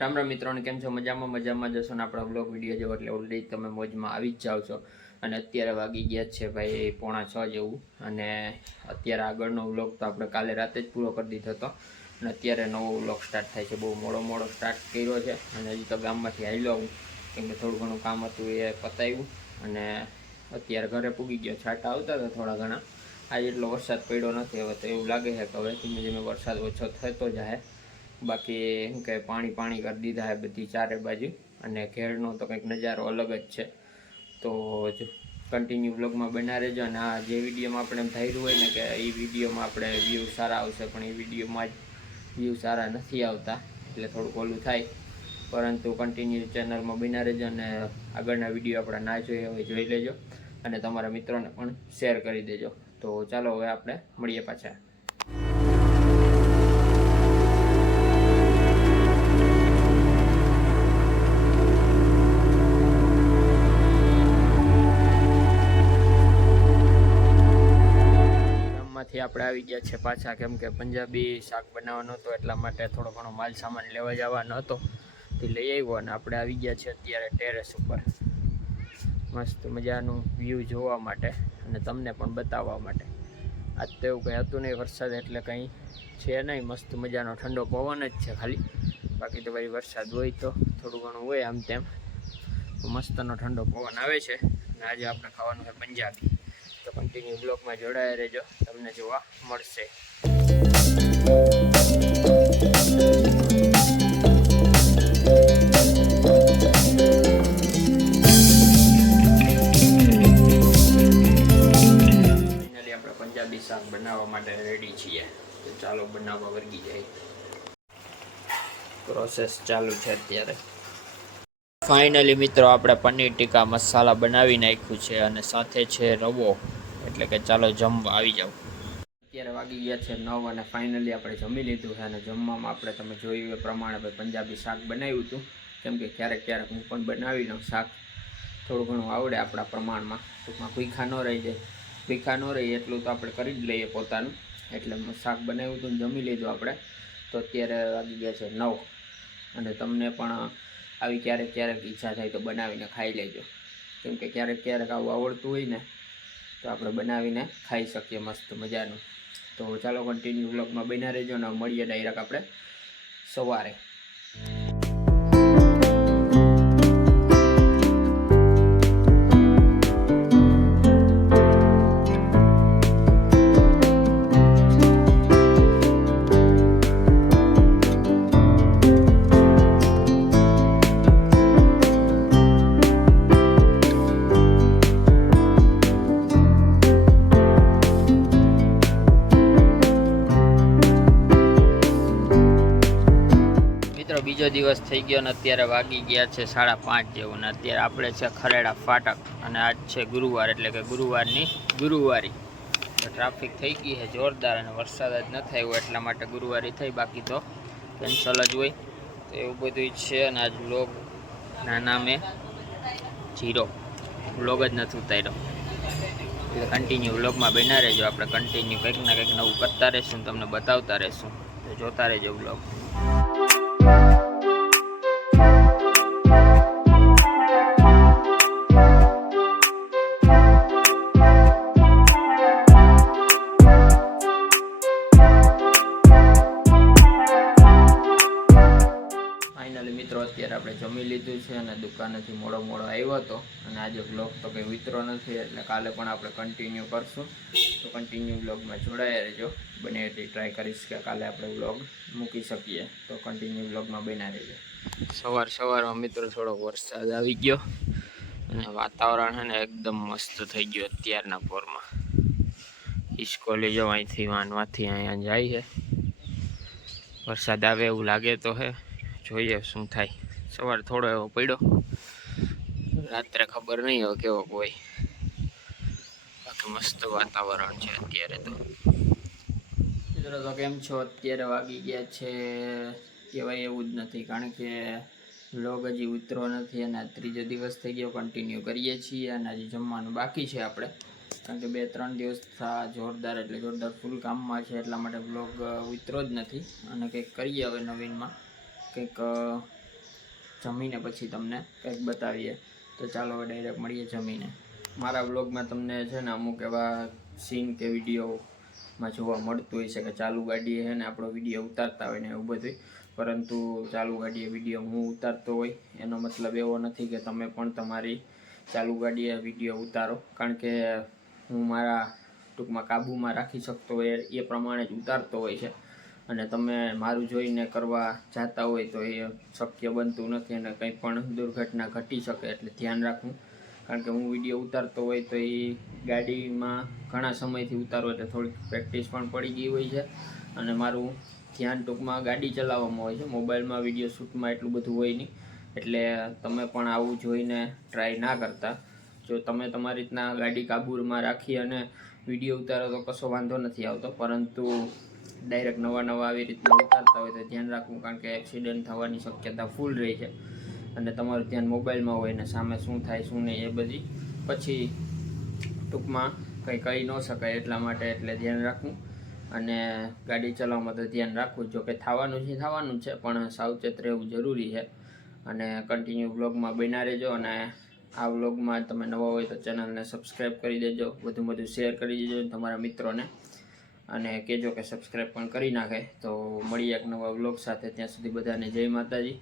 રામ રામ મિત્રોને કેમ છો? મજામાં જશો ને આપણા બ્લોગ વિડીયો જેવો એટલે ઓલરેડી તમે મોજમાં આવી જ જાઓ છો. અને અત્યારે વાગી ગયા છે ભાઈ 5:45 જેવું. અને અત્યારે આગળનો વ્લોગ તો આપણે કાલે રાતે જ પૂરો કરી દીધો હતો. અને અત્યારે નવો વ્લોગ સ્ટાર્ટ થાય છે. બહુ મોડો સ્ટાર્ટ કર્યો છે. અને હજી તો ગામમાંથી આવેલો હું, કેમ કે થોડું ઘણું કામ હતું એ પતાવ્યું. અને અત્યારે ઘરે પૂગી ગયો. છાંટા આવતા હતા થોડા ઘણા. આજે એટલો વરસાદ પડ્યો નથી. હવે તો એવું લાગે છે કે હવે ધીમે ધીમે વરસાદ ઓછો થતો જાય. બાકી શું કહે, પાણી કરી દીધા છે બધી ચારે બાજુ. અને ઘેરનો તો કંઈક નજારો અલગ જ છે. તો જો કન્ટિન્યુ વ્લોગમાં બના રહેજો. અને આ જે વિડીયોમાં આપણે ધાર્યું હોય ને કે એ વિડીયોમાં આપણે વ્યૂ સારા આવશે, પણ એ વિડીયોમાં જ વ્યૂ સારા નથી આવતા, એટલે થોડુંક ઓલું થાય. પરંતુ કન્ટિન્યુ ચેનલમાં બના રહેજો. અને આગળના વિડીયો આપણે ના જોઈએ હવે જોઈ લેજો. અને તમારા મિત્રોને પણ શેર કરી દેજો. તો ચાલો હવે આપણે મળીએ પાછા. આપણે આવી ગયા છે પાછા, કેમ કે પંજાબી શાક બનાવવાનો હતો, એટલા માટે થોડો ઘણો માલ સામાન લેવા જવાનો હતો તે લઈ આવ્યો. અને આપણે આવી ગયા છે અત્યારે ટેરેસ ઉપર, મસ્ત મજાનું વ્યૂ જોવા માટે અને તમને પણ બતાવવા માટે. આજ તો એવું કંઈ હતું નહીં, વરસાદ એટલે કંઈ છે નહીં. મસ્ત મજાનો ઠંડો પવન જ છે ખાલી. બાકી તો ભાઈ વરસાદ હોય તો થોડું ઘણું હોય આમ તેમ. મસ્તનો ઠંડો પવન આવે છે. અને આજે આપણે ખાવાનું છે પંજાબી. તો કન્ટિન્યુ બ્લોગમાં જોડાયા રહેજો, તમને જોવા મળશે. ફાઇનલી આપણે પંજાબી શાક બનાવવા માટે રેડી છીએ. તો ચાલો બનાવવા વર્ગી જાય. પ્રોસેસ ચાલુ છે અત્યારે. ફાઇનલી મિત્રો આપણે પનીર ટીકા મસાલા બનાવી નાખ્યું છે. અને સાથે છે રવો, એટલે કે ચાલો જમવા આવી જાઓ. અત્યારે વાગી ગયા છે 9 અને ફાઇનલી આપણે જમી લીધું છે. અને જમવામાં આપણે તમે જોયું એ પ્રમાણે ભાઈ પંજાબી શાક બનાવ્યું હતું. કેમ કે ક્યારેક હું પણ બનાવી લઉં શાક, થોડું ઘણું આવડે આપણા પ્રમાણમાં. ટૂંકમાં ભૂખા ન રહી જાય, ભૂખા ન રહી એટલું તો આપણે કરી જ લઈએ પોતાનું. એટલે શાક બનાવ્યું હતું ને જમી લીધું આપણે. તો અત્યારે વાગી ગયા છે 9. અને તમને પણ આવી ક્યારેક ઈચ્છા થાય તો બનાવીને ખાઈ લેજો. કેમ કે ક્યારેક આવું આવડતું હોય ને તો આપણે બનાવીને ખાઈ શકીએ મસ્ત મજાનું. તો ચાલો કન્ટિન્યુ વ્લોગમાં બન્યા રહેજો. અને મળીએ ડાયરેક્ટ આપણે સવારે. બીજો દિવસ થઈ ગયો ને અત્યારે વાગી ગયા છે 5:30 જેવું. ને અત્યારે આપણે છે ખરેડા ફાટક. અને આજ છે ગુરુવાર, એટલે કે ગુરુવારની ગુરુવારી. ટ્રાફિક થઈ ગઈ છે જોરદાર. અને વરસાદ જ ન થયો એટલા માટે ગુરુવારી થઈ, બાકી તો કેન્સલ જ હોય. તો એવું બધું છે. અને આજ વ્લોગના નામે 0 વ્લોગ જ નથી ઉતાર્યો. એટલે કન્ટિન્યુ વ્લોગમાં બન્યા રહેજો. આપણે કન્ટિન્યુ કંઈક ના કંઈક નવું કરતા રહીશું, તમને બતાવતા રહીશું. તો જોતા રહેજો વ્લોગ. મિત્રો અત્યારે આપણે જમી લીધું છે. અને દુકાનેથી મોડો આવ્યો હતો. અને આજે વ્લોગ તો કંઈ વિતરો નથી, એટલે કાલે પણ આપણે કન્ટિન્યુ કરશું. તો કન્ટિન્યુ વ્લોગમાં જોડાયા રહેજો. બને એટલી ટ્રાય કરીશ કે કાલે આપણે વ્લોગ મૂકી શકીએ. તો કન્ટિન્યુ વ્લોગમાં બન્યા રહેજો. સવારમાં મિત્રો થોડોક વરસાદ આવી ગયો. અને વાતાવરણ છે ને એકદમ મસ્ત થઈ ગયું અત્યારના પોરમાં. ઇસ્કોલે જો અહીંથી વાનવાથી અહીંયા જાય છે. વરસાદ આવે એવું લાગે તો હે, જોઈએ શું થાય. સવાર થોડો એવો પડ્યો, રાત્રે ખબર નહીં હવે કેવો હોય. બાકી મસ્ત વાતાવરણ છે અત્યારે તો. મિત્રો તો કેમ છો? અત્યારે વાગી ગયા છે કહેવાય એવું જ નથી, કારણ કે વ્લોગ હજી ઉતરો નથી. અને આ ત્રીજો દિવસ થઈ ગયો કન્ટિન્યુ કરીએ છીએ. અને હજી જમવાનું બાકી છે આપણે, કારણ કે 2-3 દિવસ જોરદાર ફૂલ કામમાં છે, એટલા માટે વ્લોગ ઉતરો જ નથી. અને કંઈક કરીએ હવે નવીનમાં, કંઈક જમીને પછી તમને કંઈક બતાવીએ. તો ચાલો હવે ડાયરેક્ટ મળીએ જમીને. મારા બ્લોગમાં તમને છે ને અમુક એવા સીન કે વિડીયોમાં જોવા મળતું હોય છે કે ચાલુ ગાડીએ છે ને આપણો વિડીયો ઉતારતા હોય ને એવું બધું, પરંતુ ચાલુ ગાડીએ વિડીયો હું ઉતારતો હોય એનો મતલબ એવો નથી કે તમે પણ તમારી ચાલુ ગાડીએ વિડીયો ઉતારો, કારણ કે હું મારા ટૂંકમાં કાબૂમાં રાખી શકતો હોય એ પ્રમાણે જ ઉતારતો હોય છે, અને તમે મારું જોઈને કરવા જતા હોય તો એ શક્ય બનતું નથી અને કંઈ પણ દુર્ઘટના ઘટી શકે, એટલે ધ્યાન રાખવું. કારણ કે હું વિડીયો ઉતારતો હોય તો એ ગાડીમાં ઘણા સમયથી ઉતારો એટલે થોડીક પ્રેક્ટિસ પણ પડી ગઈ હોય છે, અને મારું ધ્યાન ટૂંકમાં ગાડી ચલાવવામાં હોય છે, મોબાઈલમાં વિડીયો શૂટમાં એટલું બધું હોય નહીં. એટલે તમે પણ આવું જોઈને ટ્રાય ના કરતા. જો તમે તમારી રીતના ગાડી કાબૂમાં રાખી અને વિડીયો ઉતારો તો કશો વાંધો નથી આવતો, પરંતુ ડાયરેક્ટ નવા આવી રીતના ઉતારતા હોય તો ધ્યાન રાખવું, કારણ કે એક્સિડન્ટ થવાની શક્યતા ફૂલ રહી છે, અને તમારું ધ્યાન મોબાઈલમાં હોય ને સામે શું થાય શું નહીં એ બધી પછી ટૂંકમાં કંઈ કહી ન શકાય, એટલા માટે એટલે ધ્યાન રાખવું. અને ગાડી ચલાવવામાં તો ધ્યાન રાખવું, જો કે થવાનું છે પણ સાવચેત રહેવું જરૂરી છે. અને કન્ટિન્યુ વ્લોગમાં બન્યા રહેજો, અને આ વ્લોગમાં તમે નવા હોય તો ચેનલને સબસ્ક્રાઈબ કરી દેજો, વધુ શેર કરી દેજો તમારા મિત્રોને, અને કહેજો કે સબસ્ક્રાઈબ પણ કરી નાખે. તો મળીએ એક નવા વ્લોગ સાથે, ત્યાં સુધી બધાને જય માતાજી.